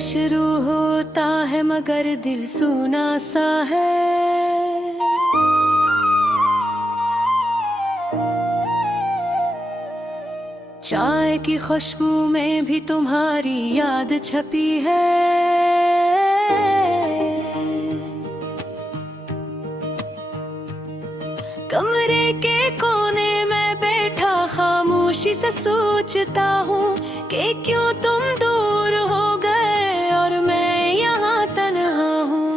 शुरू होता है मगर दिल सुना सा है। चाय की खुशबू में भी तुम्हारी याद छपी है। कमरे के कोने में बैठा खामोशी से सोचता हूँ कि क्यों तुम दूर हो गए और मैं यहाँ तन्हा हूँ।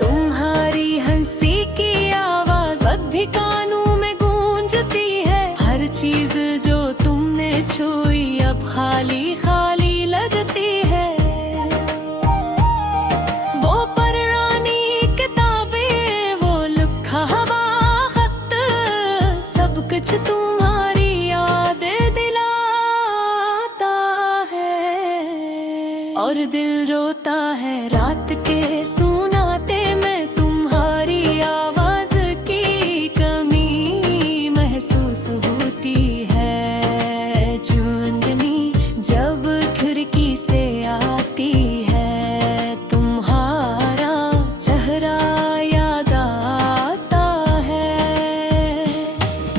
तुम्हारी हंसी की आवाज अब भी कानों में गूंजती है। हर चीज जो तुमने छुई अब खाली खाली लगती है। वो पुरानी किताबें, वो लिखा हुआ खत, सब कुछ तुम्हारी याद दिलाता है। और दिल रोता है रात के सुनाते में, तुम्हारी आवाज की कमी महसूस होती है। चुंदनी जब खिड़की से आती है, तुम्हारा चेहरा याद आता है।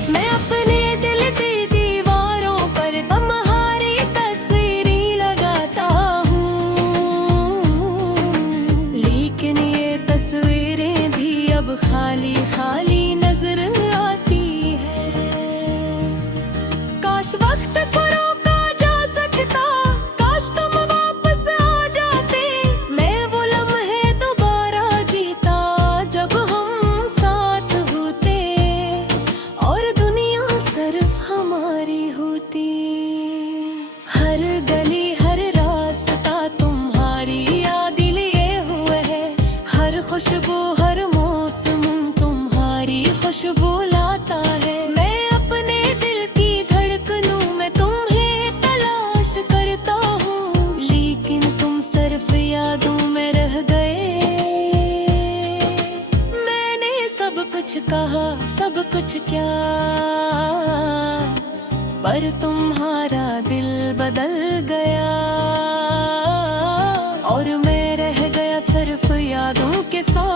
मैं अपने दिल की दीवारों पर तुम्हारी तस्वीरें लगाता हूँ, लेकिन ये तस्वीरें भी अब खाली खाली नजर आती है। काश वक्त को रोका जा सकता, काश तुम वापस आ जाते। मैं वो लम्हे दोबारा जीता जब हम साथ होते और दुनिया सिर्फ हमारी होती। हर गली हर रास्ता तुम्हारी याद लिए हुए है। हर खुशबू हर मौसम तुम्हारी खुशबू लाता है। मैं अपने दिल की धड़कनों में तुम्हें तलाश करता हूँ, लेकिन तुम सिर्फ यादों में रह गए। मैंने सब कुछ कहा सब कुछ क्या, पर तुम्हारा दिल बदल गया और मैं रह गया सिर्फ यादों के साथ।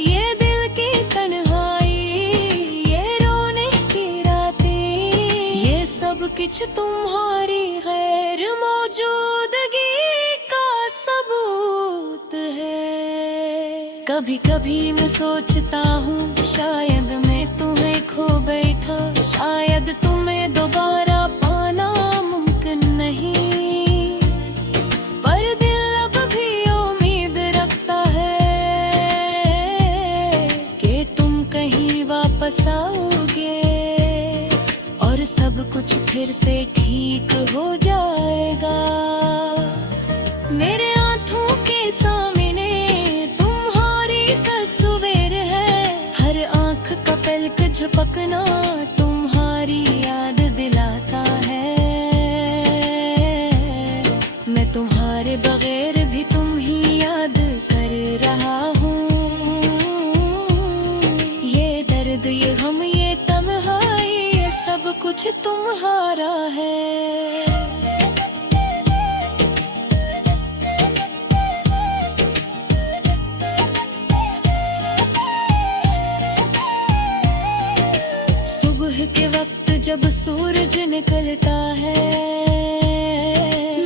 ये दिल की तन्हाई, ये रोने की रातें, ये सब कुछ तुम्हारी गैर मौजूदगी का सबूत है। कभी कभी मैं सोचता हूँ शायद मैं तुम्हें खो बैठा, शायद तुम्हें दोबारा पाना मुमकिन नहीं। पर दिल अब भी उम्मीद रखता है कि तुम कहीं वापस आओगे और सब कुछ फिर से ठीक हो जाएगा। मेरे आंखों के सामने तुम्हारी तस्वीर है। हर आंख का पलक झपकना तुम्हारी याद दिलाता है। मैं तुम्हारे बगैर भी तुम ही याद कर रहा हूँ। ये दर्द ये गम ये तन्हाई, ये सब कुछ तुम्हारा है। सुबह के वक्त जब सूरज निकलता है,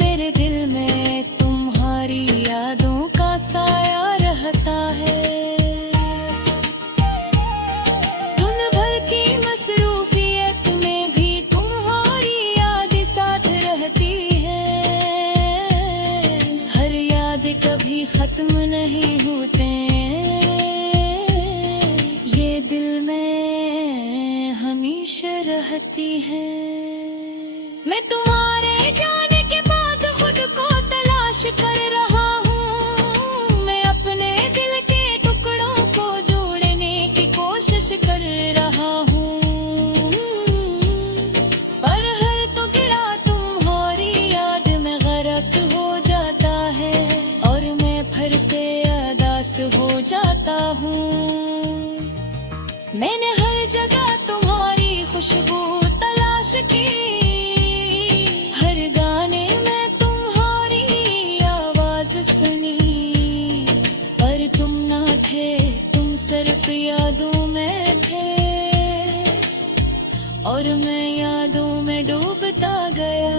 मेरे दिल में तुम्हारी यादों का साया रहता है। दिन भर की मसरूफियत में भी तुम्हारी याद साथ रहती है। हर याद कभी खत्म नहीं होते, ये दिल में हमेशा रहती है। मैं तुम्हारे मैंने हर जगह तुम्हारी खुशबू तलाश की, हर गाने में तुम्हारी आवाज सुनी, पर तुम ना थे, तुम सिर्फ यादों में थे, और मैं यादों में डूबता गया,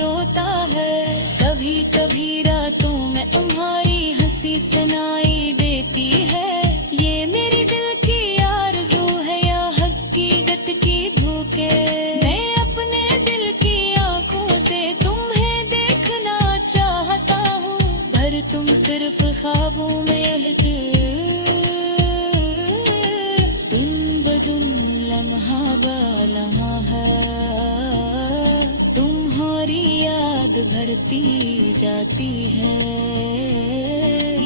रोता है। कभी कभी रातों में तुम्हारी हंसी सुनाई देती है, ये मेरी दिल की आरज़ू है या हकीकत की धोखे। मैं अपने दिल की आंखों से तुम्हें देखना चाहता हूँ, पर तुम सिर्फ ख्वाबों में रहते, दिन ब दिन लम्हा ब लम्हा है, तुम्हारी याद भरती जाती है,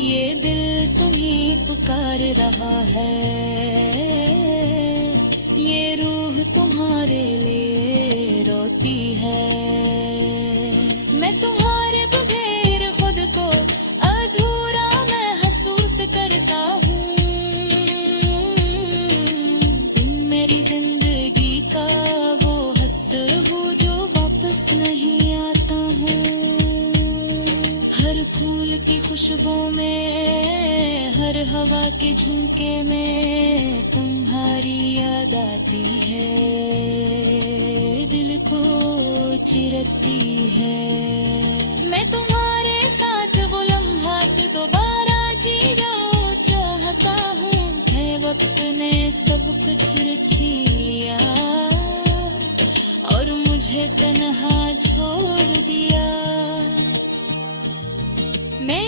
ये दिल तुम्हें पुकार रहा है, ये रूह तुम्हारे लिए रोती है। मैं तुम्हारे बगैर खुद को अधूरा महसूस करता हूँ, तुम मेरी जिंदगी का वो हस्र हो जो वापस नहीं आता हूँ। हर फूल की खुशबू में, हर हवा के झोंके में तुम्हारी याद आती है, दिल को चिरती है। मैं तुम्हारे साथ वो लम्हात दोबारा जीना चाहता हूँ, है वक्त ने सब कुछ छीन लिया और मुझे तन्हा छोड़ दिया। मैं